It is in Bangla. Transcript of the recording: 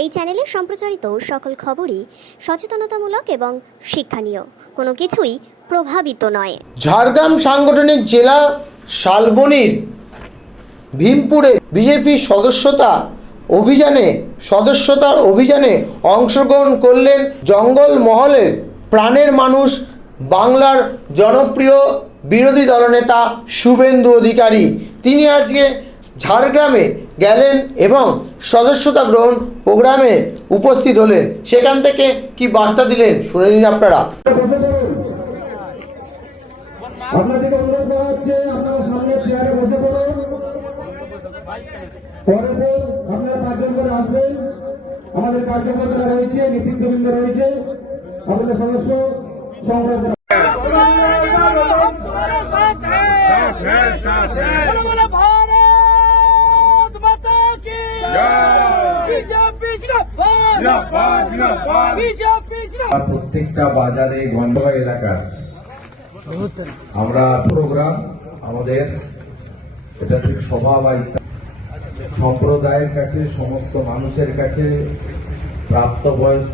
এই চ্যানেলে সম্প্রচারিত সকল খবরই সচেতনতামূলক এবং শিক্ষণীয়, কোনো কিছুই প্রভাবিত নয়। ঝাড়গ্রাম সাংগঠনিক জেলা শালবনীর ভীমপুরে বিজেপি সদস্যতার অভিযানে অংশগ্রহণ করলেন জঙ্গলমহলের প্রাণের মানুষ বাংলার জনপ্রিয় বিরোধী দলনেতা শুভেন্দু অধিকারী। তিনি আজকে ঝাড়গ্রামে গেলেন এবং সদস্যতা গ্রহণ প্রোগ্রামে উপস্থিত হলেন। সেখান থেকে কি বার্তা দিলেন শুনে নিন আপনারা। আপনাদেরকে অনুরোধ করা হচ্ছে আপনারা সামনে চেয়ারে বসে পড়ুন। পরে আপনারা পাঁচজন করে আসবেন। আমাদের কার্যকর্তারা রয়েছে, নেতৃত্ববৃন্দ রয়েছে, আমাদের সদস্য সংগ্রহ প্রত্যেকটা বাজারে গন্ডগোল এলাকা আমরা প্রোগ্রাম আমাদের এটা ঠিক সভা বা সম্প্রদায়ের কাছে, সমস্ত মানুষের কাছে, প্রাপ্তবয়স্ক